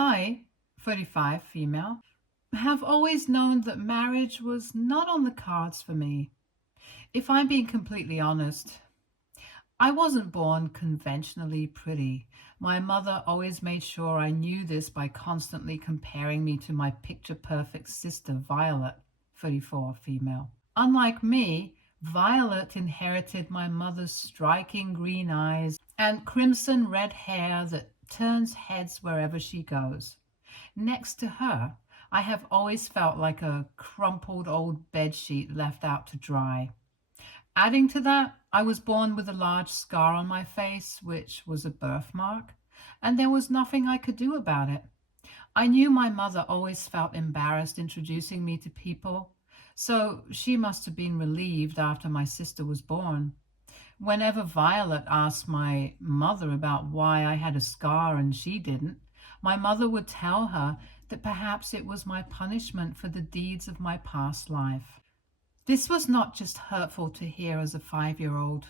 I, 35 female, have always known that marriage was not on the cards for me. If I'm being completely honest, I wasn't born conventionally pretty. My mother always made sure I knew this by constantly comparing me to my picture perfect sister, Violet, 34 female. Unlike me, Violet inherited my mother's striking green eyes and crimson red hair that turns heads wherever she goes. Next to her, I have always felt like a crumpled old bedsheet left out to dry. Adding to that, I was born with a large scar on my face, which was a birthmark, and there was nothing I could do about it. I knew my mother always felt embarrassed introducing me to people, so she must have been relieved after my sister was born. Whenever Violet asked my mother about why I had a scar and she didn't, my mother would tell her that perhaps it was my punishment for the deeds of my past life. This was not just hurtful to hear as a 5-year-old,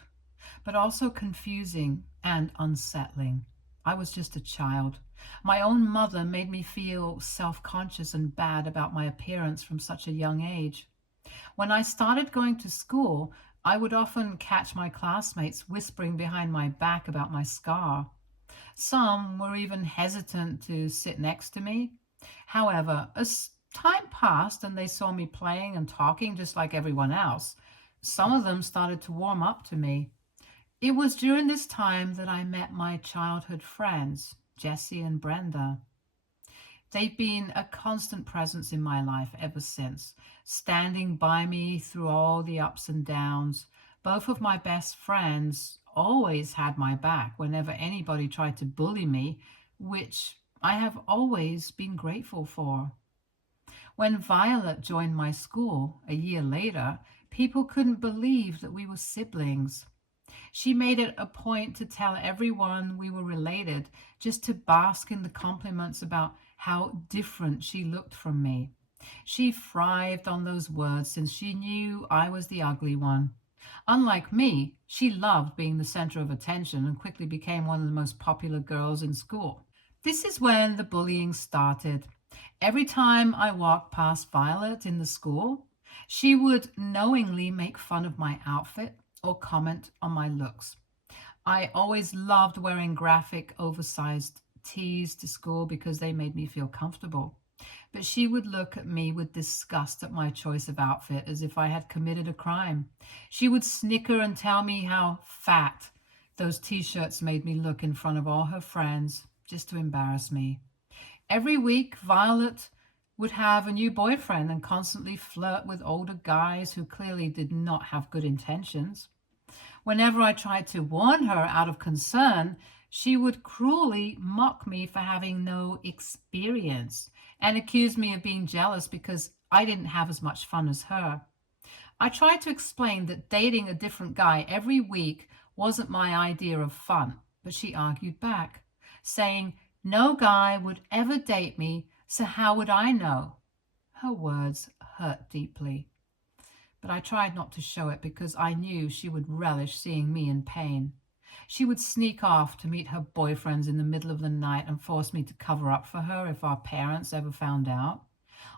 but also confusing and unsettling. I was just a child. My own mother made me feel self-conscious and bad about my appearance from such a young age. When I started going to school, I would often catch my classmates whispering behind my back about my scar. Some were even hesitant to sit next to me. However, as time passed and they saw me playing and talking just like everyone else, some of them started to warm up to me. It was during this time that I met my childhood friends, Jessie and Brenda. They've been a constant presence in my life ever since, standing by me through all the ups and downs. Both of my best friends always had my back whenever anybody tried to bully me, which I have always been grateful for. When Violet joined my school a year later, people couldn't believe that we were siblings. She made it a point to tell everyone we were related, just to bask in the compliments about how different she looked from me. She thrived on those words since she knew I was the ugly one. Unlike me, she loved being the center of attention and quickly became one of the most popular girls in school. This is when the bullying started. Every time I walked past Violet in the school, she would knowingly make fun of my outfit or comment on my looks. I always loved wearing graphic, oversized tees to school because they made me feel comfortable. But she would look at me with disgust at my choice of outfit as if I had committed a crime. She would snicker and tell me how fat those t-shirts made me look in front of all her friends just to embarrass me. Every week, Violet would have a new boyfriend and constantly flirt with older guys who clearly did not have good intentions. Whenever I tried to warn her out of concern, she would cruelly mock me for having no experience and accuse me of being jealous because I didn't have as much fun as her. I tried to explain that dating a different guy every week wasn't my idea of fun, but she argued back, saying no guy would ever date me, so how would I know? Her words hurt deeply. But I tried not to show it because I knew she would relish seeing me in pain. She would sneak off to meet her boyfriends in the middle of the night and force me to cover up for her if our parents ever found out.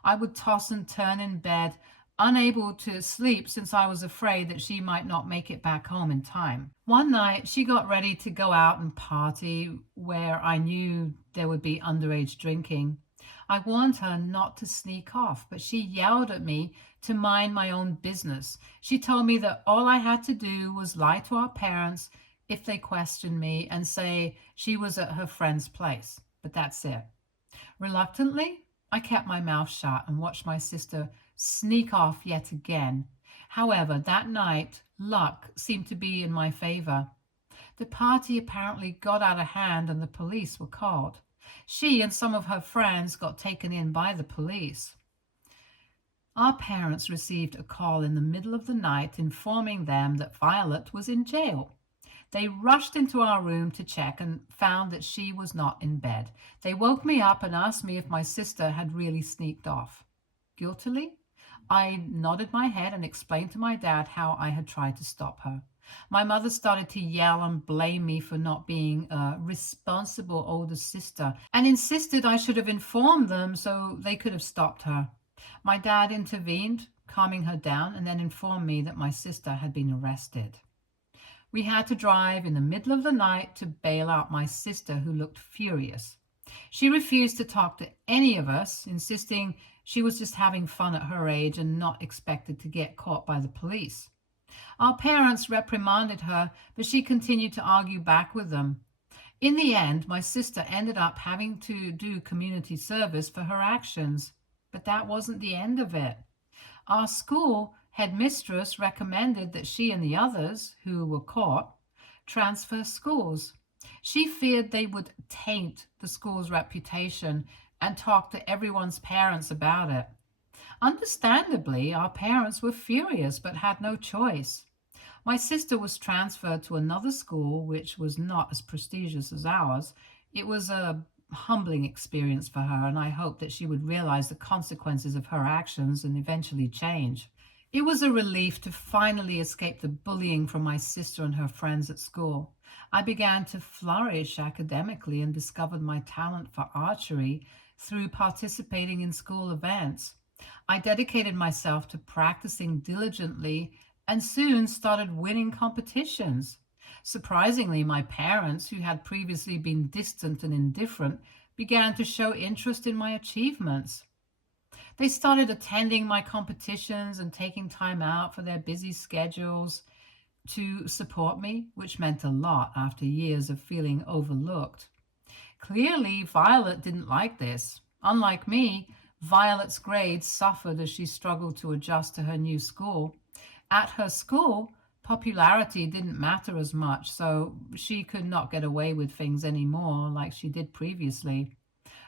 I would toss and turn in bed, unable to sleep since I was afraid that she might not make it back home in time. One night, she got ready to go out and party where I knew there would be underage drinking. I warned her not to sneak off, but she yelled at me to mind my own business. She told me that all I had to do was lie to our parents if they questioned me and say she was at her friend's place. But that's it. Reluctantly, I kept my mouth shut and watched my sister sneak off yet again. However, that night, luck seemed to be in my favor. The party apparently got out of hand and the police were called. She and some of her friends got taken in by the police. Our parents received a call in the middle of the night informing them that Violet was in jail. They rushed into our room to check and found that she was not in bed. They woke me up and asked me if my sister had really sneaked off. Guiltily, I nodded my head and explained to my dad how I had tried to stop her. My mother started to yell and blame me for not being a responsible older sister and insisted I should have informed them so they could have stopped her. My dad intervened, calming her down, and then informed me that my sister had been arrested. We had to drive in the middle of the night to bail out my sister, who looked furious. She refused to talk to any of us, insisting she was just having fun at her age and not expected to get caught by the police. Our parents reprimanded her, but she continued to argue back with them. In the end, my sister ended up having to do community service for her actions. But that wasn't the end of it. Our school headmistress recommended that she and the others who were caught transfer schools. She feared they would taint the school's reputation and talk to everyone's parents about it. Understandably, our parents were furious but had no choice. My sister was transferred to another school, which was not as prestigious as ours. It was a humbling experience for her, and I hope that she would realize the consequences of her actions and eventually change. It was a relief to finally escape the bullying from my sister and her friends at school. I began to flourish academically and discovered my talent for archery through participating in school events. I dedicated myself to practicing diligently and soon started winning competitions. Surprisingly, my parents, who had previously been distant and indifferent, began to show interest in my achievements. They started attending my competitions and taking time out for their busy schedules to support me, which meant a lot after years of feeling overlooked. Clearly, Violet didn't like this. Unlike me, Violet's grades suffered as she struggled to adjust to her new school. At her school, popularity didn't matter as much, so she could not get away with things anymore like she did previously.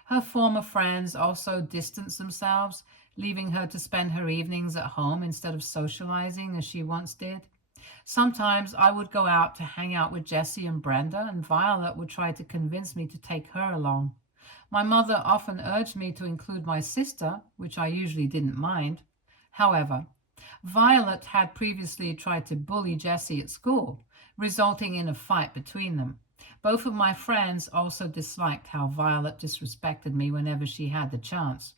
Her former friends also distanced themselves, leaving her to spend her evenings at home instead of socializing as she once did. Sometimes I would go out to hang out with Jessie and Brenda, and Violet would try to convince me to take her along. My mother often urged me to include my sister, which I usually didn't mind. However, Violet had previously tried to bully Jessie at school, resulting in a fight between them. Both of my friends also disliked how Violet disrespected me whenever she had the chance.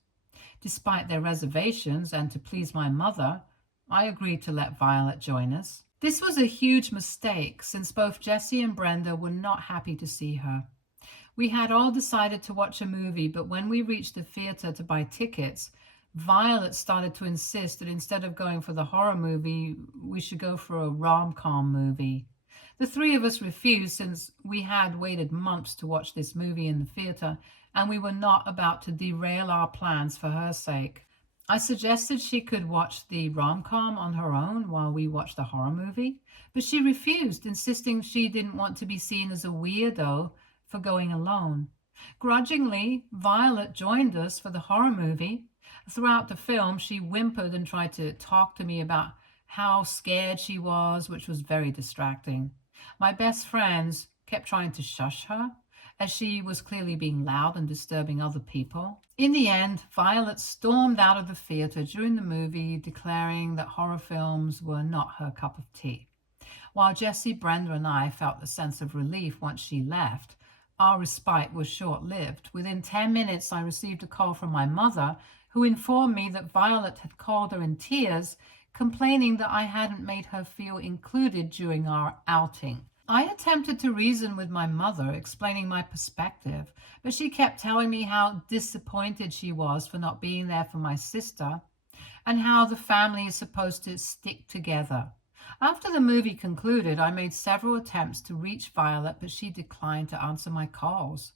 Despite their reservations and to please my mother, I agreed to let Violet join us. This was a huge mistake since both Jessie and Brenda were not happy to see her. We had all decided to watch a movie, but when we reached the theater to buy tickets, Violet started to insist that instead of going for the horror movie, we should go for a rom-com movie. The three of us refused since we had waited months to watch this movie in the theater, and we were not about to derail our plans for her sake. I suggested she could watch the rom-com on her own while we watched the horror movie, but she refused, insisting she didn't want to be seen as a weirdo for going alone. Grudgingly, Violet joined us for the horror movie. Throughout the film, she whimpered and tried to talk to me about how scared she was, which was very distracting. My best friends kept trying to shush her, as she was clearly being loud and disturbing other people. In the end, Violet stormed out of the theater during the movie, declaring that horror films were not her cup of tea. While Jessie, Brenda, and I felt a sense of relief once she left, our respite was short-lived. Within 10 minutes, I received a call from my mother, who informed me that Violet had called her in tears, complaining that I hadn't made her feel included during our outing. I attempted to reason with my mother, explaining my perspective, but she kept telling me how disappointed she was for not being there for my sister, and how the family is supposed to stick together. After the movie concluded, I made several attempts to reach Violet, but she declined to answer my calls.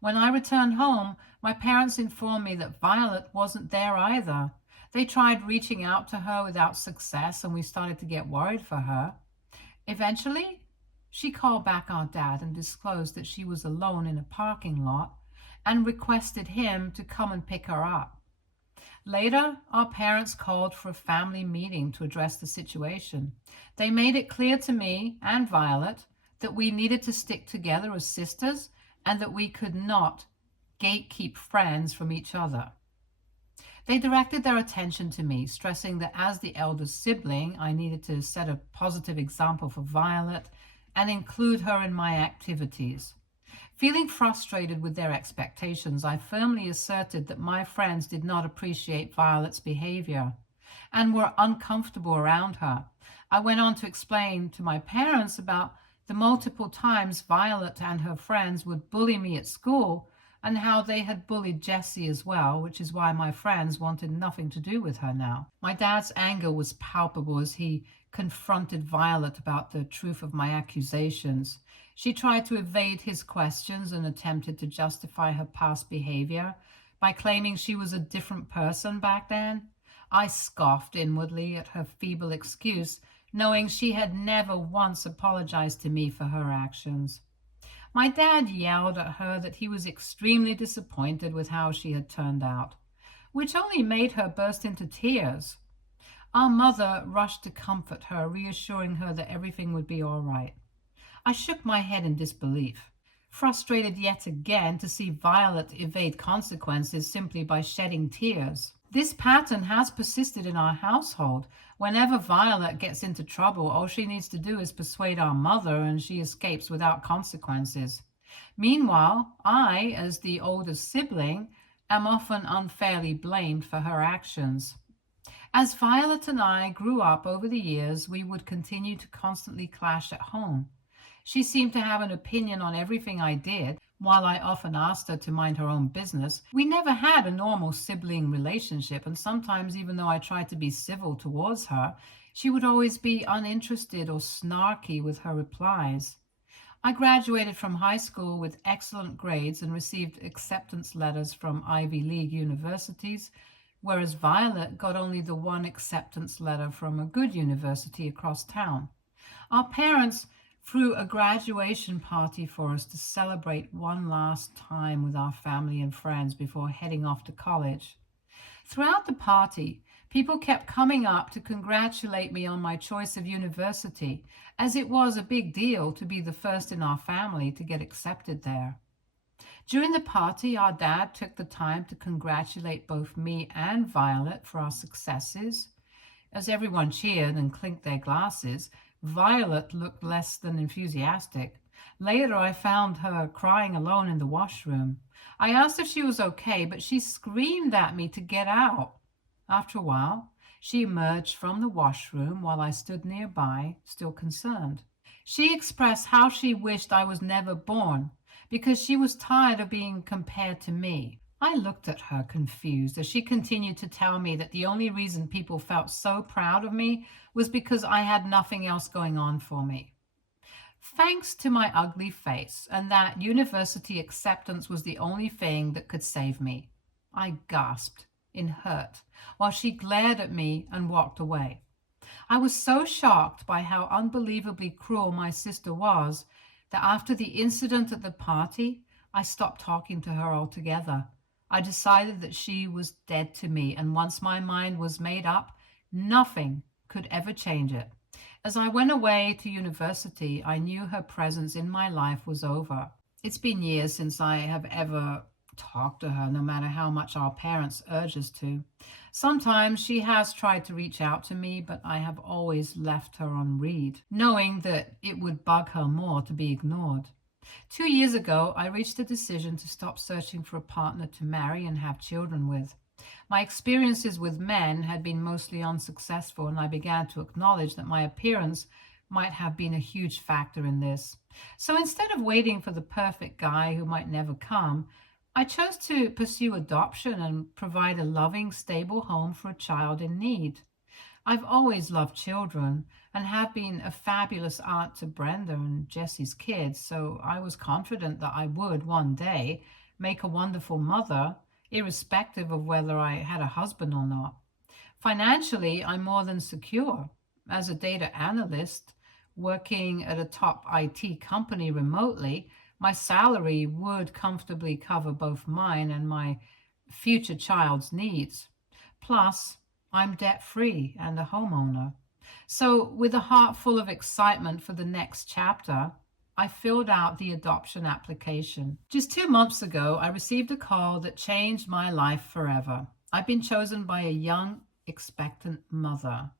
When I returned home, my parents informed me that Violet wasn't there either. They tried reaching out to her without success, and we started to get worried for her. Eventually, she called back our dad and disclosed that she was alone in a parking lot and requested him to come and pick her up. Later, our parents called for a family meeting to address the situation. They made it clear to me and Violet that we needed to stick together as sisters and that we could not gatekeep friends from each other. They directed their attention to me, stressing that as the eldest sibling, I needed to set a positive example for Violet and include her in my activities. Feeling frustrated with their expectations, I firmly asserted that my friends did not appreciate Violet's behavior and were uncomfortable around her. I went on to explain to my parents about the multiple times Violet and her friends would bully me at school and how they had bullied Jessie as well, which is why my friends wanted nothing to do with her now. My dad's anger was palpable as he confronted Violet about the truth of my accusations. She tried to evade his questions and attempted to justify her past behavior by claiming she was a different person back then. I scoffed inwardly at her feeble excuse, knowing she had never once apologized to me for her actions. My dad yelled at her that he was extremely disappointed with how she had turned out, which only made her burst into tears. Our mother rushed to comfort her, reassuring her that everything would be all right. I shook my head in disbelief, frustrated yet again to see Violet evade consequences simply by shedding tears. This pattern has persisted in our household. Whenever Violet gets into trouble, all she needs to do is persuade our mother and she escapes without consequences. Meanwhile, I, as the oldest sibling, am often unfairly blamed for her actions. As Violet and I grew up over the years, we would continue to constantly clash at home. She seemed to have an opinion on everything I did, while I often asked her to mind her own business. We never had a normal sibling relationship, and sometimes, even though I tried to be civil towards her, she would always be uninterested or snarky with her replies. I graduated from high school with excellent grades and received acceptance letters from Ivy League universities, whereas Violet got only the one acceptance letter from a good university across town. Our parents threw a graduation party for us to celebrate one last time with our family and friends before heading off to college. Throughout the party, people kept coming up to congratulate me on my choice of university, as it was a big deal to be the first in our family to get accepted there. During the party, our dad took the time to congratulate both me and Violet for our successes. As everyone cheered and clinked their glasses, Violet looked less than enthusiastic. Later, I found her crying alone in the washroom. I asked if she was okay, but she screamed at me to get out. After a while, she emerged from the washroom while I stood nearby, still concerned. She expressed how she wished I was never born because she was tired of being compared to me. I looked at her confused as she continued to tell me that the only reason people felt so proud of me was because I had nothing else going on for me. Thanks to my ugly face, and that university acceptance was the only thing that could save me. I gasped in hurt while she glared at me and walked away. I was so shocked by how unbelievably cruel my sister was that after the incident at the party, I stopped talking to her altogether. I decided that she was dead to me, and once my mind was made up, nothing could ever change it. As I went away to university, I knew her presence in my life was over. It's been years since I have ever talked to her, no matter how much our parents urge us to. Sometimes she has tried to reach out to me, but I have always left her on read, knowing that it would bug her more to be ignored. 2 years ago, I reached a decision to stop searching for a partner to marry and have children with. My experiences with men had been mostly unsuccessful, and I began to acknowledge that my appearance might have been a huge factor in this. So instead of waiting for the perfect guy who might never come, I chose to pursue adoption and provide a loving, stable home for a child in need. I've always loved children and have been a fabulous aunt to Brenda and Jessie's kids, so I was confident that I would one day make a wonderful mother, irrespective of whether I had a husband or not. Financially, I'm more than secure. As a data analyst working at a top IT company remotely, my salary would comfortably cover both mine and my future child's needs. Plus, I'm debt-free and a homeowner. So, with a heart full of excitement for the next chapter, I filled out the adoption application. Just 2 months ago, I received a call that changed my life forever. I've been chosen by a young, expectant mother.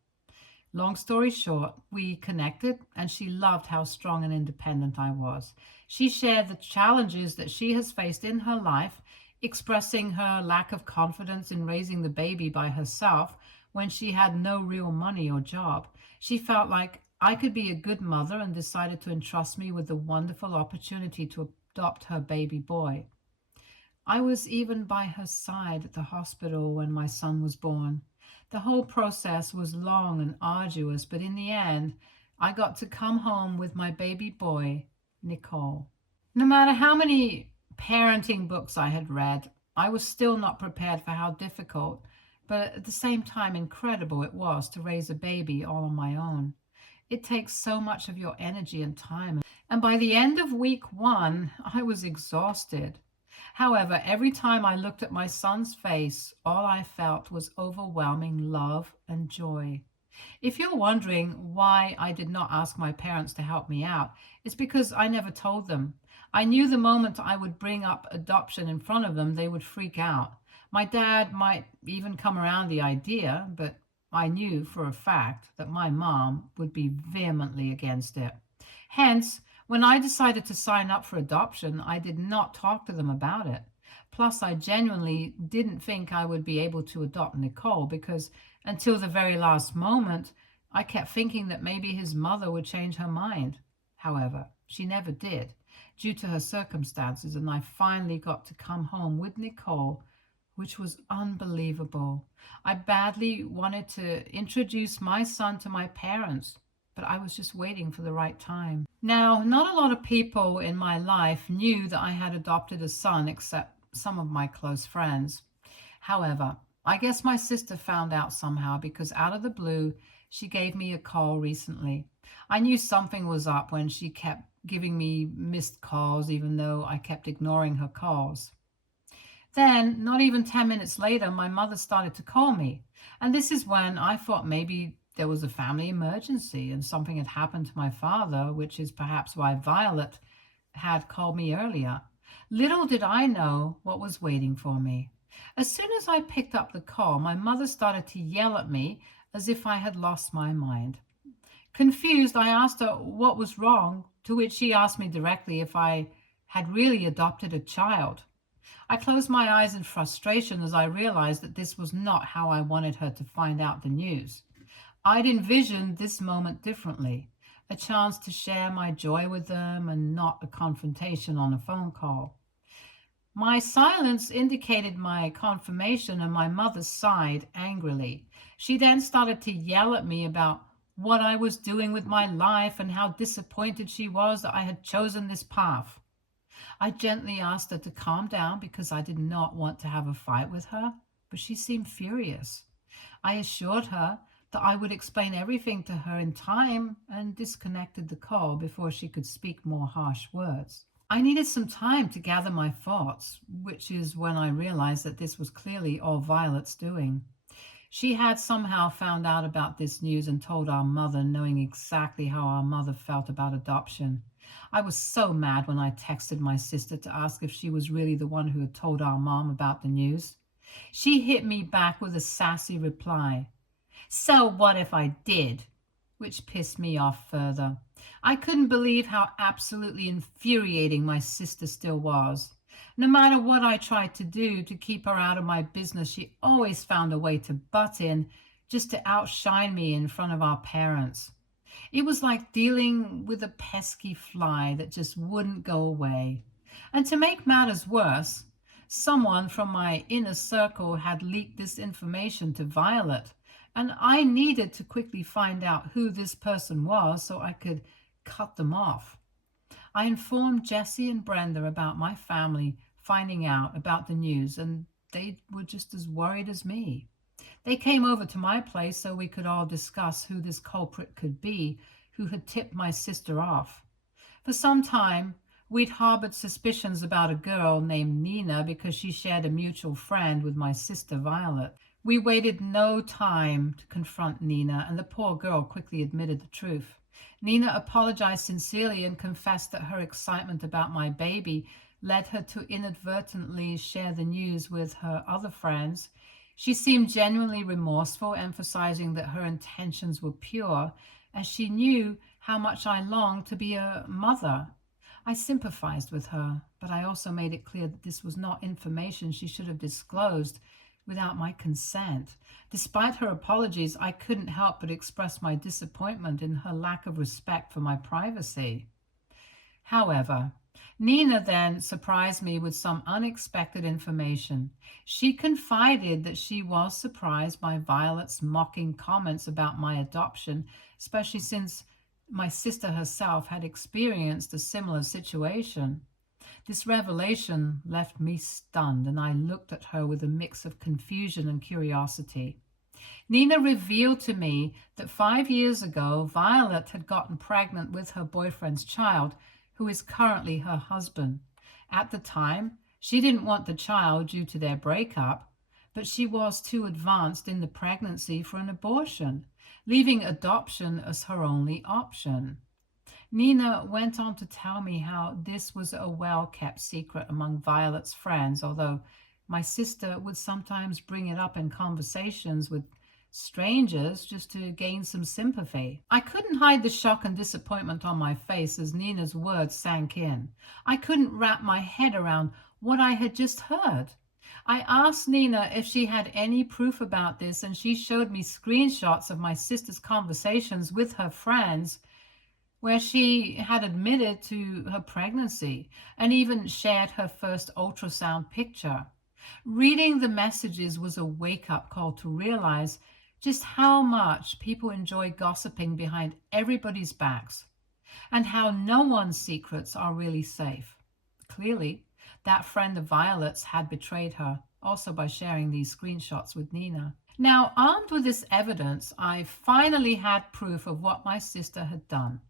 Long story short, we connected and she loved how strong and independent I was. She shared the challenges that she has faced in her life, expressing her lack of confidence in raising the baby by herself when she had no real money or job. She felt like I could be a good mother and decided to entrust me with the wonderful opportunity to adopt her baby boy. I was even by her side at the hospital when my son was born. The whole process was long and arduous, but in the end, I got to come home with my baby boy, Nicole. No matter how many parenting books I had read, I was still not prepared for how difficult, but at the same time incredible it was to raise a baby all on my own. It takes so much of your energy and time, and by the end of week 1, I was exhausted. However, every time I looked at my son's face, all I felt was overwhelming love and joy. If you're wondering why I did not ask my parents to help me out, it's because I never told them. I knew the moment I would bring up adoption in front of them, they would freak out. My dad might even come around the idea, but I knew for a fact that my mom would be vehemently against it. Hence, when I decided to sign up for adoption, I did not talk to them about it. Plus, I genuinely didn't think I would be able to adopt Nicole because until the very last moment, I kept thinking that maybe his mother would change her mind. However, she never did, due to her circumstances, and I finally got to come home with Nicole, which was unbelievable. I badly wanted to introduce my son to my parents, but I was just waiting for the right time. Now, not a lot of people in my life knew that I had adopted a son except some of my close friends. However, I guess my sister found out somehow because out of the blue, she gave me a call recently. I knew something was up when she kept giving me missed calls, even though I kept ignoring her calls. Then, not even 10 minutes later, my mother started to call me. And this is when I thought maybe there was a family emergency and something had happened to my father, which is perhaps why Violet had called me earlier. Little did I know what was waiting for me. As soon as I picked up the call, my mother started to yell at me as if I had lost my mind. Confused, I asked her what was wrong, to which she asked me directly if I had really adopted a child. I closed my eyes in frustration as I realized that this was not how I wanted her to find out the news. I'd envisioned this moment differently, a chance to share my joy with them and not a confrontation on a phone call. My silence indicated my confirmation, and my mother sighed angrily. She then started to yell at me about what I was doing with my life and how disappointed she was that I had chosen this path. I gently asked her to calm down because I did not want to have a fight with her, but she seemed furious. I assured her that I would explain everything to her in time and disconnected the call before she could speak more harsh words. I needed some time to gather my thoughts, which is when I realized that this was clearly all Violet's doing. She had somehow found out about this news and told our mother, knowing exactly how our mother felt about adoption. I was so mad when I texted my sister to ask if she was really the one who had told our mom about the news. She hit me back with a sassy reply. So what if I did? Which pissed me off further. I couldn't believe how absolutely infuriating my sister still was. No matter what I tried to do to keep her out of my business, she always found a way to butt in just to outshine me in front of our parents. It was like dealing with a pesky fly that just wouldn't go away. And to make matters worse, someone from my inner circle had leaked this information to Violet, and I needed to quickly find out who this person was so I could cut them off. I informed Jessie and Brenda about my family finding out about the news, and they were just as worried as me. They came over to my place so we could all discuss who this culprit could be who had tipped my sister off. For some time, we'd harbored suspicions about a girl named Nina because she shared a mutual friend with my sister Violet. We waited no time to confront Nina, and the poor girl quickly admitted the truth. Nina apologized sincerely and confessed that her excitement about my baby led her to inadvertently share the news with her other friends, She seemed genuinely remorseful, emphasizing that her intentions were pure, as she knew how much I longed to be a mother. I sympathized with her, but I also made it clear that this was not information she should have disclosed without my consent. Despite her apologies, I couldn't help but express my disappointment in her lack of respect for my privacy. However, Nina then surprised me with some unexpected information. She confided that she was surprised by Violet's mocking comments about my adoption, especially since my sister herself had experienced a similar situation. This revelation left me stunned, and I looked at her with a mix of confusion and curiosity. Nina revealed to me that 5 years ago, Violet had gotten pregnant with her boyfriend's child, who is currently her husband. At the time, she didn't want the child due to their breakup, but she was too advanced in the pregnancy for an abortion, leaving adoption as her only option. Nina went on to tell me how this was a well-kept secret among Violet's friends, although my sister would sometimes bring it up in conversations with strangers just to gain some sympathy. I couldn't hide the shock and disappointment on my face as Nina's words sank in. I couldn't wrap my head around what I had just heard. I asked Nina if she had any proof about this, and she showed me screenshots of my sister's conversations with her friends where she had admitted to her pregnancy and even shared her first ultrasound picture. Reading the messages was a wake-up call to realize just how much people enjoy gossiping behind everybody's backs and how no one's secrets are really safe. Clearly, that friend of Violet's had betrayed her, also by sharing these screenshots with Nina. Now, armed with this evidence, I finally had proof of what my sister had done.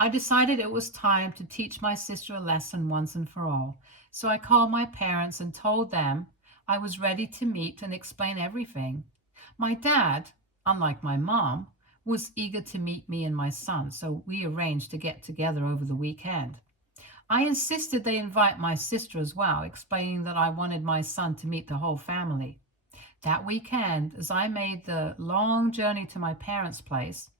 I decided it was time to teach my sister a lesson once and for all. So I called my parents and told them I was ready to meet and explain everything. My dad, unlike my mom, was eager to meet me and my son, so we arranged to get together over the weekend. I insisted they invite my sister as well, explaining that I wanted my son to meet the whole family. That weekend, as I made the long journey to my parents' place,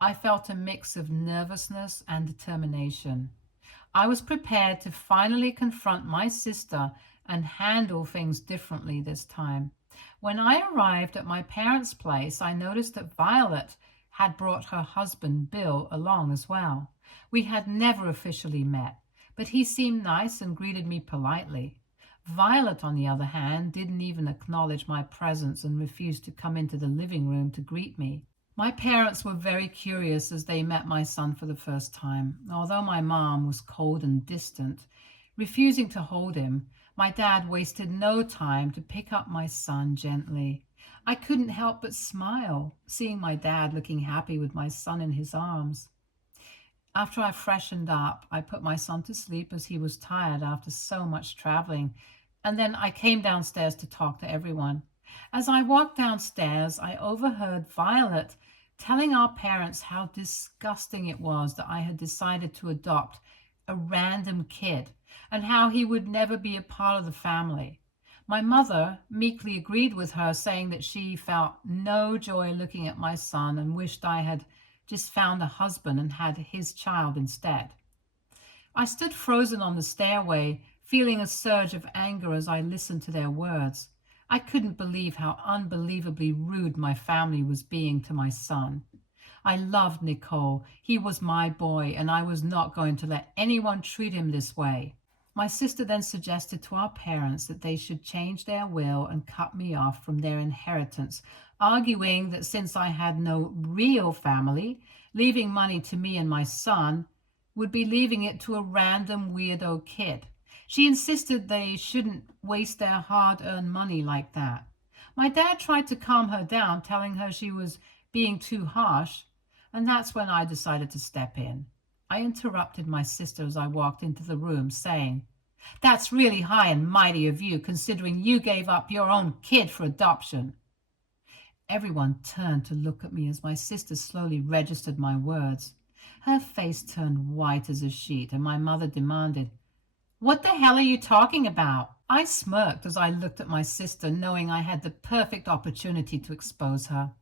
I felt a mix of nervousness and determination. I was prepared to finally confront my sister and handle things differently this time. When I arrived at my parents' place, I noticed that Violet had brought her husband, Bill, along as well. We had never officially met, but he seemed nice and greeted me politely. Violet, on the other hand, didn't even acknowledge my presence and refused to come into the living room to greet me. My parents were very curious as they met my son for the first time. Although my mom was cold and distant, refusing to hold him, my dad wasted no time to pick up my son gently. I couldn't help but smile, seeing my dad looking happy with my son in his arms. After I freshened up, I put my son to sleep as he was tired after so much traveling, and then I came downstairs to talk to everyone. As I walked downstairs, I overheard Violet telling our parents how disgusting it was that I had decided to adopt a random kid and how he would never be a part of the family. My mother meekly agreed with her, saying that she felt no joy looking at my son and wished I had just found a husband and had his child instead. I stood frozen on the stairway, feeling a surge of anger as I listened to their words. I couldn't believe how unbelievably rude my family was being to my son. I loved Nicole. He was my boy, and I was not going to let anyone treat him this way. My sister then suggested to our parents that they should change their will and cut me off from their inheritance, arguing that since I had no real family, leaving money to me and my son would be leaving it to a random weirdo kid. She insisted they shouldn't waste their hard-earned money like that. My dad tried to calm her down, telling her she was being too harsh, and that's when I decided to step in. I interrupted my sister as I walked into the room, saying, "That's really high and mighty of you, considering you gave up your own kid for adoption." Everyone turned to look at me as my sister slowly registered my words. Her face turned white as a sheet, and my mother demanded, What the hell are you talking about? I smirked as I looked at my sister, knowing I had the perfect opportunity to expose her.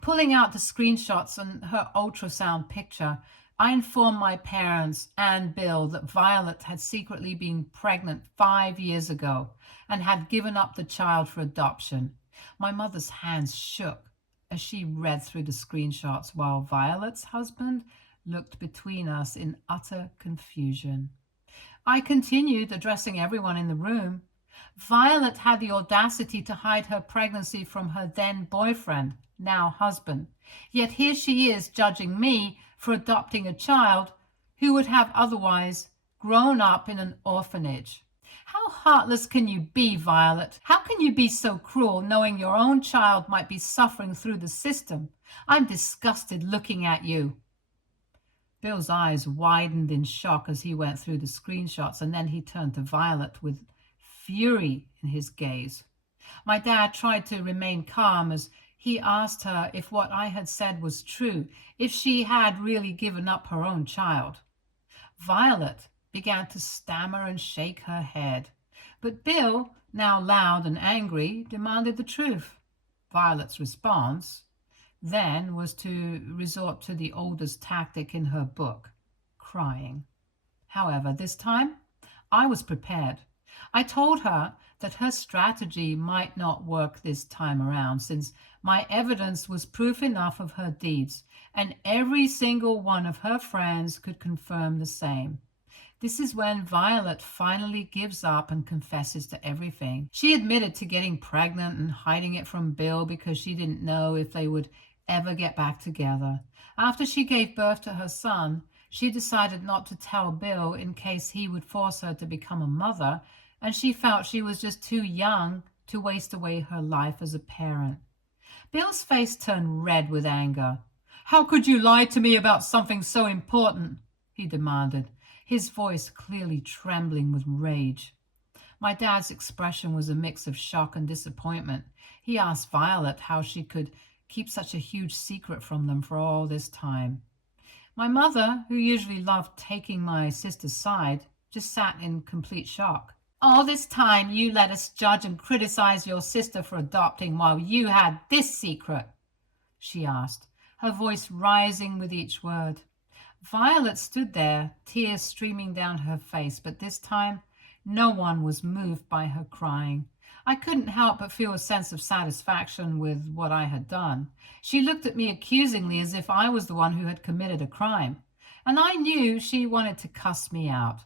Pulling out the screenshots and her ultrasound picture, I informed my parents and Bill that Violet had secretly been pregnant 5 years ago and had given up the child for adoption. My mother's hands shook as she read through the screenshots while Violet's husband looked between us in utter confusion. I continued, addressing everyone in the room. Violet had the audacity to hide her pregnancy from her then boyfriend, now husband. Yet here she is judging me for adopting a child who would have otherwise grown up in an orphanage. How heartless can you be, Violet? How can you be so cruel, knowing your own child might be suffering through the system? I'm disgusted looking at you. Bill's eyes widened in shock as he went through the screenshots, and then he turned to Violet with fury in his gaze. My dad tried to remain calm as he asked her if what I had said was true, if she had really given up her own child. Violet began to stammer and shake her head, but Bill, now loud and angry, demanded the truth. Violet's response then was to resort to the oldest tactic in her book, crying. However, this time I was prepared. I told her that her strategy might not work this time around, since my evidence was proof enough of her deeds, and every single one of her friends could confirm the same. This is when Violet finally gives up and confesses to everything. She admitted to getting pregnant and hiding it from Bill because she didn't know if they would ever get back together. After she gave birth to her son, she decided not to tell Bill in case he would force her to become a mother, and she felt she was just too young to waste away her life as a parent. Bill's face turned red with anger. "How could you lie to me about something so important?" he demanded, his voice clearly trembling with rage. My dad's expression was a mix of shock and disappointment. He asked Violet how she could keep such a huge secret from them for all this time. My mother, who usually loved taking my sister's side, just sat in complete shock. "All this time you let us judge and criticize your sister for adopting while you had this secret?" she asked, her voice rising with each word. Violet stood there, tears streaming down her face, but this time no one was moved by her crying. I couldn't help but feel a sense of satisfaction with what I had done. She looked at me accusingly as if I was the one who had committed a crime, and I knew she wanted to cuss me out.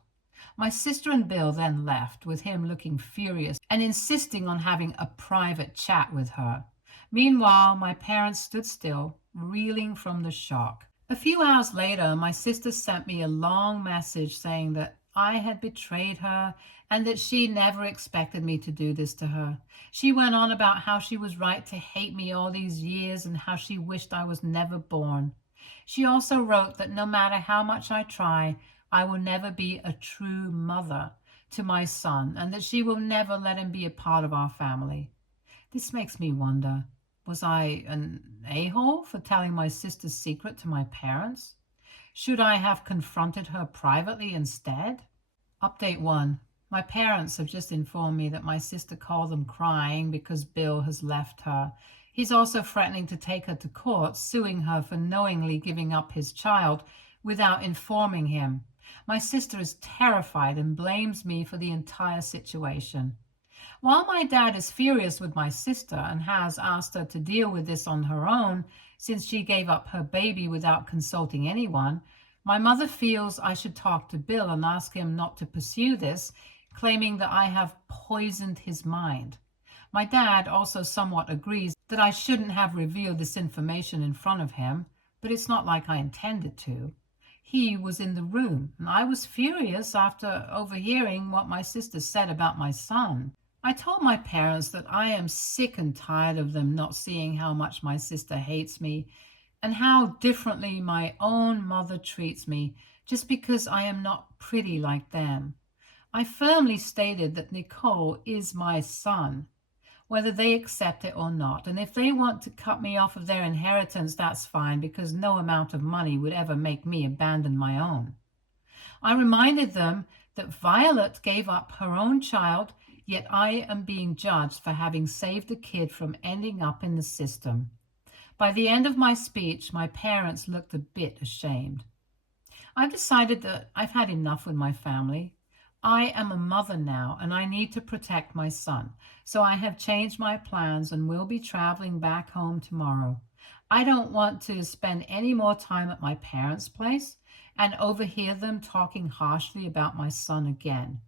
My sister and Bill then left, with him looking furious and insisting on having a private chat with her. Meanwhile, my parents stood still, reeling from the shock. A few hours later, my sister sent me a long message saying that I had betrayed her and that she never expected me to do this to her. She went on about how she was right to hate me all these years and how she wished I was never born. She also wrote that no matter how much I try, I will never be a true mother to my son, and that she will never let him be a part of our family. This makes me wonder, was I an a-hole for telling my sister's secret to my parents? Should I have confronted her privately instead? Update 1. My parents have just informed me that my sister called them crying because Bill has left her. He's also threatening to take her to court, suing her for knowingly giving up his child without informing him. My sister is terrified and blames me for the entire situation. While my dad is furious with my sister and has asked her to deal with this on her own since she gave up her baby without consulting anyone, my mother feels I should talk to Bill and ask him not to pursue this, claiming that I have poisoned his mind. My dad also somewhat agrees that I shouldn't have revealed this information in front of him, but it's not like I intended to. He was in the room, and I was furious after overhearing what my sister said about my son. I told my parents that I am sick and tired of them not seeing how much my sister hates me and how differently my own mother treats me just because I am not pretty like them. I firmly stated that Nicole is my son, whether they accept it or not. And if they want to cut me off of their inheritance, that's fine, because no amount of money would ever make me abandon my own. I reminded them that Violet gave up her own child, yet I am being judged for having saved a kid from ending up in the system. By the end of my speech, my parents looked a bit ashamed. I've decided that I've had enough with my family. I am a mother now and I need to protect my son. So I have changed my plans and will be traveling back home tomorrow. I don't want to spend any more time at my parents' place and overhear them talking harshly about my son again.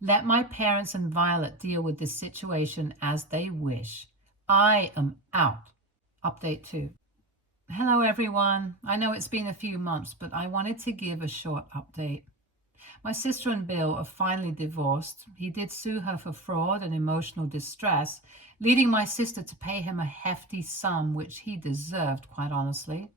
Let my parents and Violet deal with this situation as they wish. I am out. Update 2. Hello, everyone. I know it's been a few months, but I wanted to give a short update. My sister and Bill are finally divorced. He did sue her for fraud and emotional distress, leading my sister to pay him a hefty sum, which he deserved, quite honestly.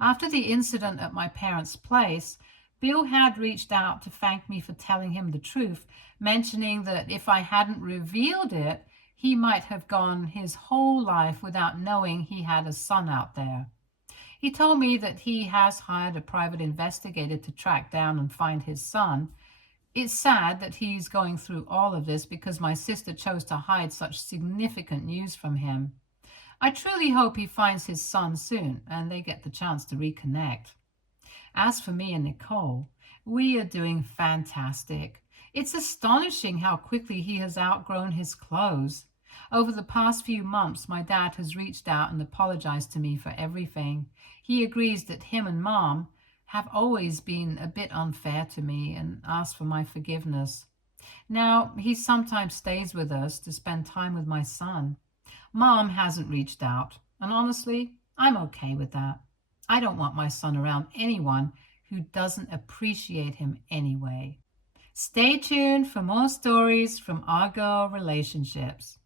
After the incident at my parents' place, Bill had reached out to thank me for telling him the truth, mentioning that if I hadn't revealed it, he might have gone his whole life without knowing he had a son out there. He told me that he has hired a private investigator to track down and find his son. It's sad that he's going through all of this because my sister chose to hide such significant news from him. I truly hope he finds his son soon and they get the chance to reconnect. As for me and Nicole, we are doing fantastic. It's astonishing how quickly he has outgrown his clothes. Over the past few months, my dad has reached out and apologized to me for everything. He agrees that him and Mom have always been a bit unfair to me and asked for my forgiveness. Now, he sometimes stays with us to spend time with my son. Mom hasn't reached out, and honestly, I'm okay with that. I don't want my son around anyone who doesn't appreciate him anyway. Stay tuned for more stories from our girl relationships.